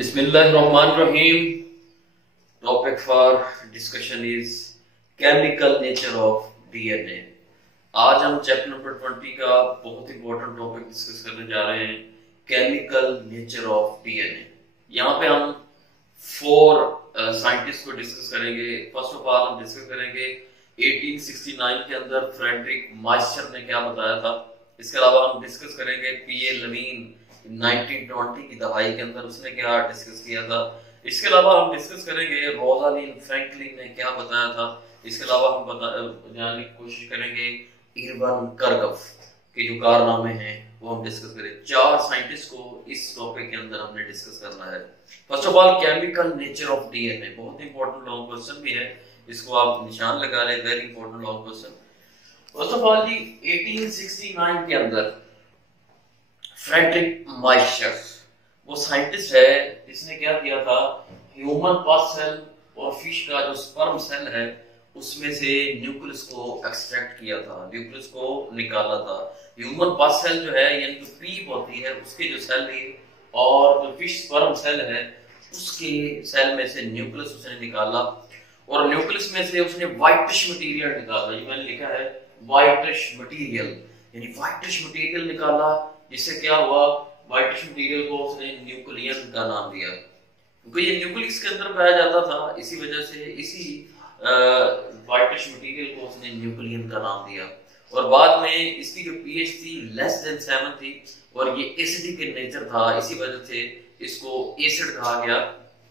Bismillahirrahmanirrahim. Topic for discussion is chemical nature of DNA. आज हम chapter number 20 का बहुत इंपॉर्टेंट टॉपिक डिस्कस करने जा रहे हैं, केमिकल नेचर ऑफ डीएनए। यहाँ पे हम 4 साइंटिस्ट को डिस्कस करेंगे। फर्स्ट ऑफ ऑल हम डिस्कस करेंगे 1869 के अंदर फ्रेडरिक माइस्चर ने क्या बताया था। इसके अलावा हम डिस्कस करेंगे पीए लेविन 1920 की दहाई के अंदर उसने क्या डिस्कस किया था। इसके अलावा हम डिस्कस करेंगे रोजालिन फ्रैंकलिन ने क्या बताया था। इसके अलावा हम जानने की कोशिश करेंगे इरविन कर्गफ के जो कारनामे हैं वो हम डिस्कस करें। 4 साइंटिस्ट को इस टॉपिक के अंदर हमने डिस्कस करना है। First of all chemical nature of DNA, बहुत इंपॉर्टेंट लॉन्ग क्वेश्चन भी है, इसको आप निशान लगा लें, very important long question. First of all जी 1869 के अंदर फ्रेडरिक माइस्चर वो साइंटिस्ट है, इसने क्या किया था, ह्यूमन पस सेल और फिश का जो स्पर्म सेल है उसमें से न्यूक्लियस को एक्सट्रैक्ट किया था, न्यूक्लियस को निकाला था। ह्यूमन पस सेल जो है यानी जो पीप होती है उसके जो सेल है और जो फिश स्पर्म सेल है उसके सेल में से न्यूक्लियस उसने निकाला और न्यूक्लियस में से उसने व्हाइटिश मटेरियल निकाला। ये मैंने लिखा है व्हाइटिश मटेरियल, यानी व्हाइटिश मटेरियल निकाला। जिससे क्या हुआ, व्हाइटिश मटेरियल को उसने न्यूक्लियन का नाम दिया क्योंकि ये न्यूक्लियस के अंदर पाया जाता था, इसी वजह से इसी व्हाइटिश मटेरियल को उसने न्यूक्लियन का नाम दिया। और बाद में इसकी जो पीएच थी <7 थी और ये एसिडिक इन नेचर था, इसी वजह से इसको एसिड कहा गया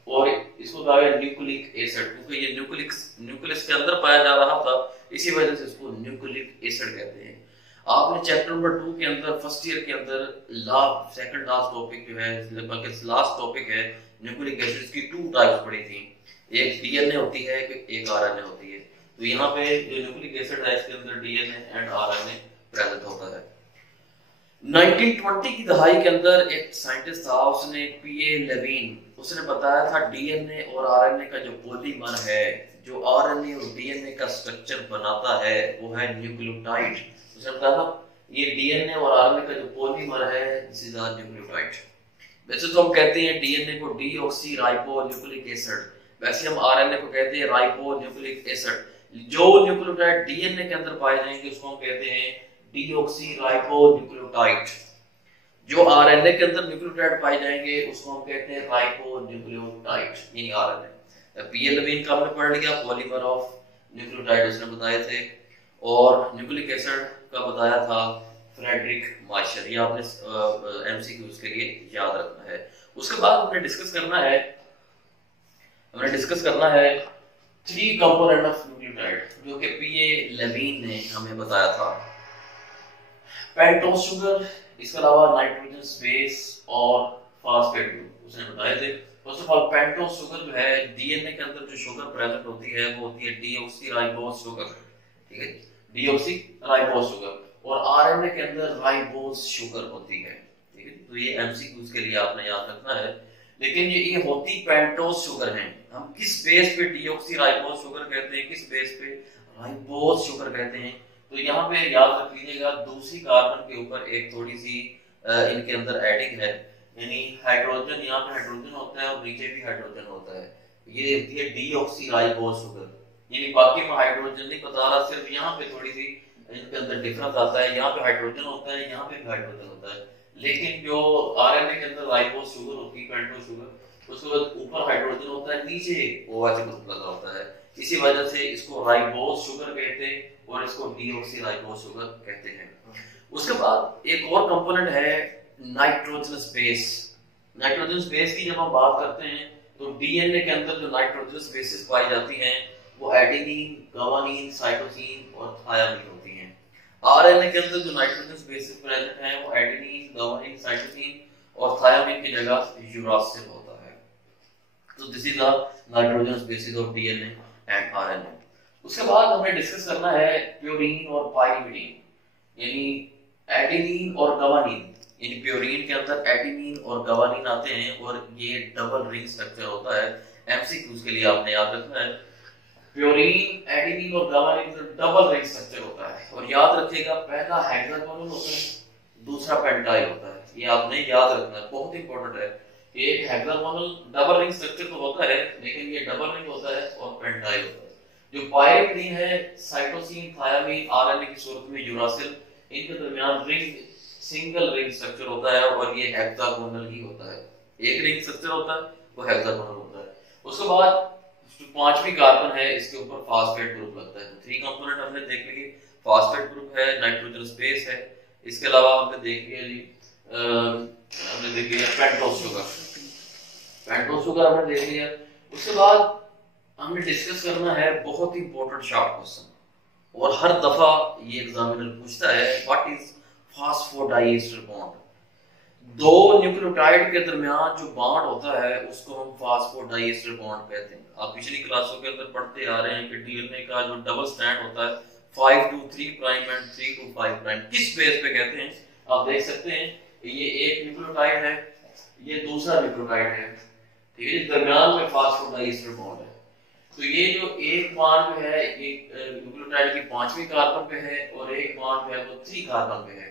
और इसको कहा गया न्यूक्लिक एसिड क्योंकि ये न्यूक्लियस के अंदर पाया जा रहा था, इसी वजह से इसको न्यूक्लिक एसिड कहते हैं। आपने चैप्टर नंबर 2 के अंदर फर्स्ट ईयर के अंदर सेकंड लास्ट टॉपिक जो है, बल्कि लास्ट टॉपिक है, न्यूक्लिक एसिड्स की 2 टाइप्स पढ़ी थी, एक डीएनए होती है, एक आरएनए होती है। तो यहाँ पे जो न्यूक्लिक एसिड है इसके अंदर डीएनए एंड आरएनए प्रेजेंट होता है। 1920 की दहाई के अंदर एक साइंटिस्ट था, उसने पीए लेविन, उसने बताया था डीएनए और आरएनए का जो पॉलीमर है, जो आरएनए और डीएनए का स्ट्रक्चर बनाता है वो है न्यूक्लियोटाइड। उसने बताया था ये डीएनए और आरएनए का जो पॉलीमर है दिस इज अ न्यूक्लियोटाइड। वैसे तो हम कहते हैं डीएनए को डीऑक्सी राइबो न्यूक्लिक एसिड, वैसे हम आरएनए को कहते हैं राइबो न्यूक्लिक एसिड। जो न्यूक्लियोटाइड डीएनए के अंदर पाए जाएंगे उसको हम कहते हैं डीऑक्सी राइबो न्यूक्लियोटाइड। जो आरएनए के अंदर न्यूक्लियोटाइड पाए जाएंगे उसको हम कहते हैं राइबो न्यूक्लियोटाइड यानी आरएनए। पीए लेविन का हमने पढ़ लिया, पॉलीमर ऑफ न्यूक्लियोटाइड उसने बताए थे, और न्यूक्लिक एसिड का बताया था फ्रेडरिक माइस्चर। ये आपने एमसीक्यूज के लिए याद रखना है। उसके बाद हमने डिस्कस करना है 3 कंपोनेंट ऑफ न्यूक्लियोटाइड जो कि पीए लेविन ने हमें बताया था। पेंटोज शुगर, इसके अलावा नाइट्रोजन बेस और फास्फेट ग्रुप उसने बताए थे। First of all pentose sugar जो है, डीएनए के अंदर जो शुगर प्रेजेंट होती है वो होती है डीऑक्सी राइबोज शुगर, ठीक है, डीऑक्सी राइबोज शुगर, और आरएनए के अंदर राइबोज शुगर होती है, ठीक है। तो ये एमसीक्यूज के लिए आपने याद रखना है। लेकिन ये होती पेंटोज शुगर है। हम किस बेस पे डीऑक्सी राइबोज शुगर कहते हैं, किस बेस पे राइबोज शुगर कहते हैं, तो यहाँ पे याद रख लीजिएगा दूसरी कार्बन के ऊपर एक थोड़ी सी इनके अंदर एडिंग है, यानी हाइड्रोजन, यहाँ पे हाइड्रोजन होता है और नीचे भी हाइड्रोजन होता है, ये होती है डीऑक्सी राइबोज शुगर। यानी बाकी में हाइड्रोजन नहीं बता रहा, सिर्फ यहाँ पे थोड़ी सी इनके अंदर डिफरेंस आता है, यहाँ पे हाइड्रोजन होता है, यहाँ पे भी हाइड्रोजन होता है। लेकिन जो आरएनए के अंदर राइबोज शुगर होती है, पेंटोज शुगर, उसके बाद ऊपर हाइड्रोजन होता है, नीचे OH ग्रुप लगा होता है, इसी वजह से इसको राइबोज शुगर कहते हैं और इसको डीऑक्सी राइबोज शुगर कहते हैं। उसके बाद एक और कंपोनेंट है नाइट्रोजनस बेस। नाइट्रोजनस बेस की जब हम बात करते हैं तो डीएनए के अंदर जो नाइट्रोजनस बेसेस पाई जाती हैं वो एडेनिन, गुआनिन, साइटोसिन और थायामिन होती हैं। आरएनए के अंदर जो नाइट्रोजनस बेसेस प्रेजेंट हैं वो एडेनिन, गुआनिन, साइटोसिन और थायामिन की जगह यूरासिल होता है। तो this is the nitrogenous bases of DNA and RNA. उसके बाद हमें डिस्कस करना है प्यूरीन और पाइरीमिडीन, यानी एडेनिन और गुआनिन। यानी प्यूरीन के अंदर एडेनिन और गुआनिन आते हैं और ये डबल रिंग स्ट्रक्चर होता है। एमसीक्यूज के लिए आपने याद रखना है प्यूरीन, एडेनिन और गुआनिन का डबल रिंग स्ट्रक्चर होता है, और याद रखिएगा पहला हाइड्रोजन होता है, दूसरा पेंटाइल होता है। ये आपने याद रखना है, बहुत इंपॉर्टेंट है। एक हेक्सागोनल डबल रिंग स्ट्रक्चर तो होता है, लेकिन ये डबल रिंग होता है और पेंटाइल होता है। जो पायरीथीन है, साइटोसिन, थायामीन, आरएनए की सूरत में यूरासिल, इनके दरमियान रिंग सिंगल रिंग स्ट्रक्चर होता है और ये हेक्सागोनल ही होता है। एक रिंग स्ट्रक्चर होता है, वो हेक्सागोनल होता है। उसके बाद जो पांचवी कार्बन है, इसके ऊपर फास्फेट ग्रुप लगता है। थ्री कंपोनेंट हमने देख लिए, फास्फेट ग्रुप है, नाइट्रोजन स्पेस है, इसके अलावा हमने देख लिया जी हमने देख लिया पेंटोस शुगर, पेंटोस शुगर हमने देख लिया। उसके बाद हमने डिस्कस करना है बहुत ही इंपॉर्टेंट शार्ट क्वेश्चन, और हर दफा ये एग्जामिनर पूछता है, व्हाट इज फास्फोडाइएस्टर बॉन्ड। दो न्यूक्लियोटाइड के दरमियान जो बॉन्ड होता है उसको हम फास्फोडाइएस्टर बॉन्ड कहते हैं। आप पिछली क्लासों के अंदर पढ़ते आ रहे हैं कि डीएनए का जो डबल स्ट्रैंड होता है 5 to 3 prime and 3 to 5 prime, किस बेस पे कहते हैं आप देख सकते हैं। ये एक न्यूक्लियोटाइड है, ये दूसरा न्यूक्लियोटाइड है, ठीक है, दरमियान में फास्फोडाइएस्टर बॉन्ड है। तो ये जो एक बॉन्ड पे है, एक न्यूक्लियोटाइड की पांचवी कार्बन पे है और एक बॉन्ड पे है वो 3 कार्बन पे है।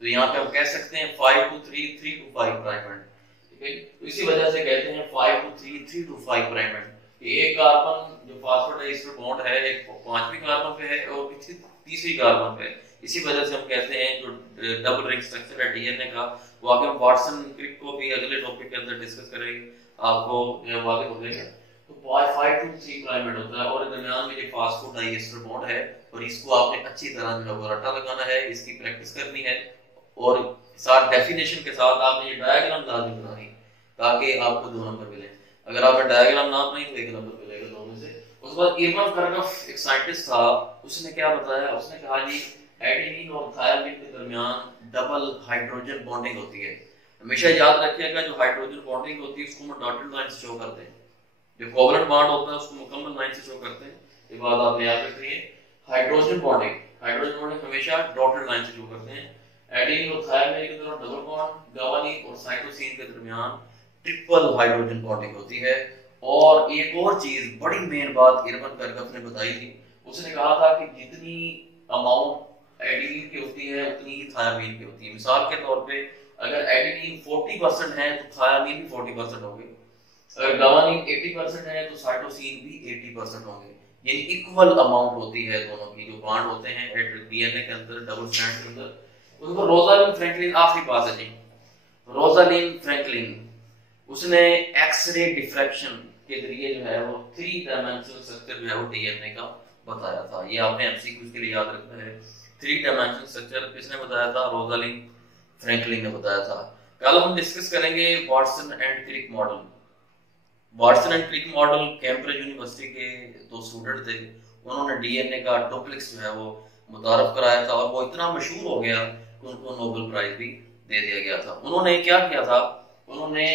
तो यहाँ पे हम कह सकते हैं 5 to 3 3 to 5 प्राइम एंड, ठीक है। तो इसी वजह से कहते हैं 5 to 3 3 to 5 प्राइम एंड। एक कार्बन जो फास्फोडाइएस्टर बॉन्ड है एक पांचवी कार्बन पे है और तीसरी कार्बन पे है। इसी वजह से हम कहते हैं जो डबल रिंग स्ट्रक्चर है डीएनए का, वो आगे हम वाटसन क्रिक को भी अगले टॉपिक के अंदर डिस्कस करेंगे, आपको वाक़िफ़ हो जाएगा। तो 5 to 3 प्राइम एंड होता है और दरमियान में ये फास्फोडाइएस्टर बॉन्ड है, और इसको आपने अच्छी तरह जो है रट्टा लगाना है, इसकी प्रैक्टिस करनी है, और साथ डेफिनेशन के साथ आपने ये डायग्राम लाजमी बनानी ताकि आपको 2 नंबर मिले। अगर आपने डायग्राम ना बनाई तो 1 नंबर मिलेगा दोनों में से। उसके बाद इरवन कर्गफ एक साइंटिस्ट था, उसने क्या बताया, उसने कहा जी एडेनिन और थायमिन के दरमियान डबल हाइड्रोजन बॉन्डिंग होती है। हमेशा याद रखिएगा जो हाइड्रोजन बॉन्डिंग होती है उसको हम डॉटेड लाइन से शो करते हैं, जो कोवलेंट बॉन्ड होता है उसको मुकम्मल लाइन से शो करते हैं। ये बात आपने याद रखनी है। हाइड्रोजन बॉन्डिंग हमेशा डॉटेड लाइन से शो करते हैं। एडेनिन और थायमिन के दरमियान डबल बॉन्ड, गावानिन और साइटोसिन के दरमियान ट्रिपल हाइड्रोजन बॉन्डिंग होती है। और एक और चीज बड़ी मेन बात इरवन कर्गफ ने बताई थी, उसने कहा था कि जितनी अमाउंट एडेनिन की होती है उतनी ही थायमिन की होती है। मिसाल के तौर पे अगर एडेनिन 40% है तो थायमिन भी 40% होंगे, अगर गावानिन 80% है तो साइटोसिन भी 80% होंगे, यानी इक्वल अमाउंट होती है दोनों की जो बॉन्ड होते हैं डीएनए के अंदर डबल स्ट्रैंड के अंदर। उसको रोजालिन फ्रैंकलिन, आखिरी बात है जी, रोजालिन फ्रैंकलिन, उसने एक्सरे डिफ्रैक्शन के जरिए जो है वो 3 डायमेंशनल स्ट्रक्चर जो है वो डीएनए का बताया था। ये आपने एमसीक्यू के लिए याद रखना है। 3 डायमेंशनल स्ट्रक्चर किसने बताया था? रोजालिन फ्रैंकलिन ने बताया था। कल हम डिस्कस करेंगे Watson and Crick model. Watson and Crick model Cambridge University के 2 स्टूडेंट थे, उन्होंने डीएनए का डुप्लेक्स जो है वो मुतारफ कराया था और वो इतना मशहूर हो गया कि उनको नोबेल प्राइज भी दे दिया गया था। उन्होंने क्या किया था, उन्होंने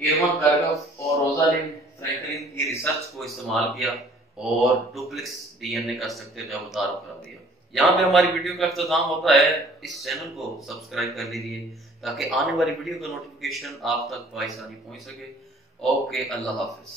इरवन कर्गफ और रोजालिन फ्रैंकलिन की रिसर्च को इस्तेमाल किया और डुप्लेक्स डीएनए का स्ट्रक्चर जो मुतारफ करा दिया। यहाँ पे हमारी वीडियो का इख्तिताम होता है। इस चैनल को सब्सक्राइब कर लीजिए ताकि आने वाली वीडियो का नोटिफिकेशन आप तक बाआसानी पहुंच सके। ओके, अल्लाह हाफिज।